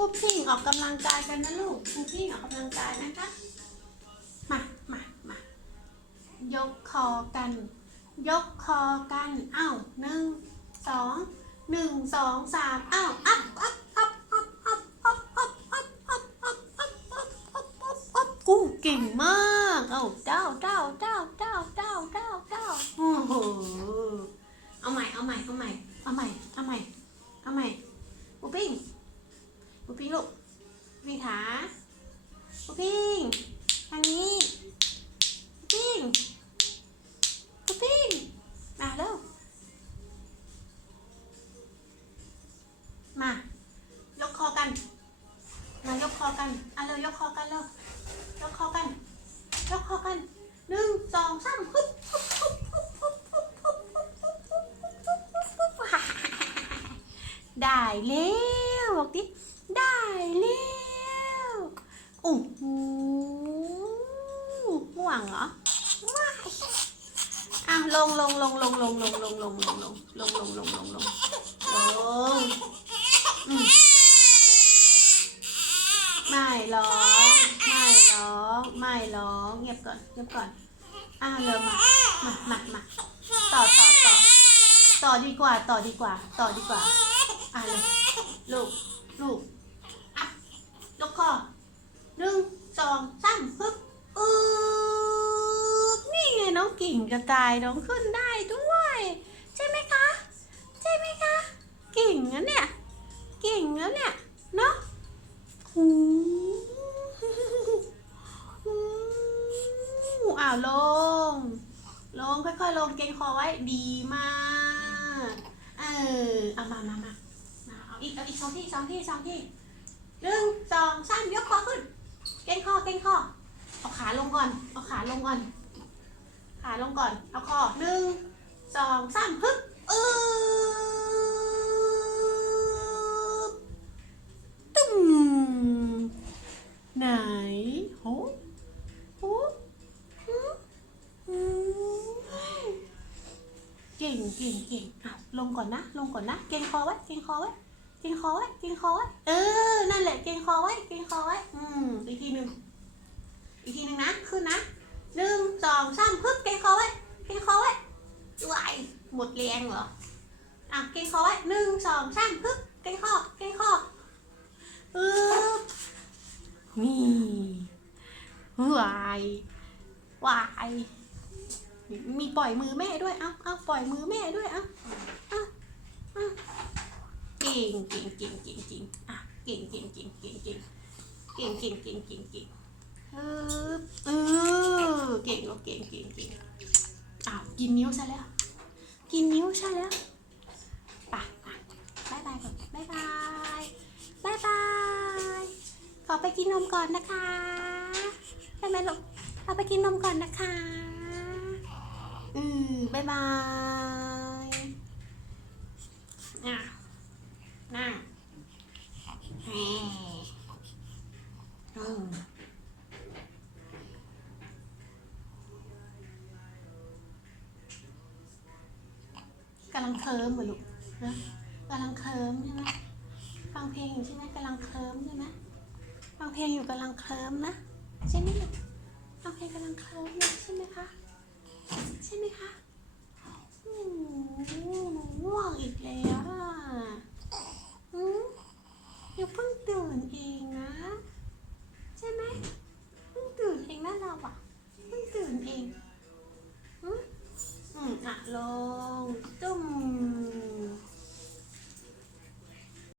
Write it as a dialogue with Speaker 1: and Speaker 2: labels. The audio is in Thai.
Speaker 1: พูพิงออกกำลังกายกันนะลูกพูพิงออกกำลังกายนะคะ มา มา มา ยกคอกัน ยกคอกัน เอ้าหนึ่งสองหนึ่งสองสามเอ้าอัพอัพอัพอัพอัพอัพอัพอัพอัพอัพอัพอัพอัพอัพอัพกู้เก่งมากเอ้าเจ้าเจ้าเจ้าเจ้าเจ้าเจ้าเจ้าโอ้โหเอาใหม่เอาใหม่เอาใหม่ เอาใหม่ เอาใหม่ เอาใหม่ปูปิ้งปูปิ้งลูกปูปิ้ง ขาปูปิ้งทางนี้ปูปิ้งปูปิ้งมาเร็วมายกคอกัน มายกคอกันอะเร็วยกคอกันเร็วยกคอกันยกคอกันหนึ่งสองสามฮึบฮึบฮึบฮึบฮึบฮึบฮึบฮึบฮึบฮึบฮึบได้แล้วบอกดิได้แล้ว ห่งเหรอว้ายอะลงลงลงลงลงลงลงลงลงลงลงลงลงลงลงลงไม่ร้องไม่ร้องไม่ร้องเงียบก่อนเงียบก่อนอะเริ่มมามามามาต่อต่อต่อต่อดีกว่าต่อดีกว่า ต่อดีกว่าอะเลยลูกลูกอะยกคอหนึ่งสองสามปึ๊บอืบนี่ กิ่งจะตายน้องขึ้นได้ด้วย ใช่ไหมคะ ใช่ไหมคะเก่งนะเนี่ยเก่งนะเนี่ยเนาะหูหูอ้าวลง ลงค่อยๆ ลงเกรงคอไว้ดีมากเออเอามามามาเอาอีกเอาอีกสองที่สองที่สองที่หนึ่งสองสามยกคอขึ้น เกรงคอเกรงคอเอาขาลงก่อน เอาขาลงก่อน ลงก่อน เอาคอหนึ่งสองสามฮึบอึ๊บตึ้มไหนโหโหหืมหืมเก่งเก่งเก่งอะลงก่อนนะ ลงก่อนนะ เก่งคอไว้ เก่งคอไว้ เก่งคอไว้ เก่งคอไว้ เออ นั่นแหละ เก่งคอไว้ อืม อีกทีหนึ่งอีกทีหนึ่งนะ ขึ้นนะหนึ่งสองสามฮึบเก่งคอไว้ เก่งคอไว้ไหว หมดแรงเหรอ อะเก่งคอไว้หนึ่งสองสามฮึบเก่งคอเก่งคออึ๊บนี่วายวายมีปล่อยมือแม่ด้วย เอาเอาปล่อยมือแม่ด้วยเอาเอาเอาเก่งเก่งเก่งเก่งเก่งอะเก่งเก่งเก่งเก่งเก่งเก่งเก่งเก่งเก่งเก่งฮึบเออเก่งลูกเก่งเก่งเก่งอ้าวกินนิ้วซะแล้ว กินนิ้วใช่แล้วปะปบายบายก่อนบายบายบายบายขอไปกินนมก่อนนะคะได้ไหมลูกเอาไปกินนมก่อนนะคะ อืมบายบายอะนั่งแหมอืมกำลังเคลิ้มเหรอลูกนะกำลังเคลิ้มใช่ไหมฟังเพลงอยู่ใช่ไหมกำลังเคลิ้มใช่ไหมฟังเพลงอยู่กำลังเคลิ้มนะใช่ไหมลูกฟังเพลงกำลังเคลิ้มอยู่ใช่ไหมคะใช่ไหมคะโอ้ง่วงอีกแล้ว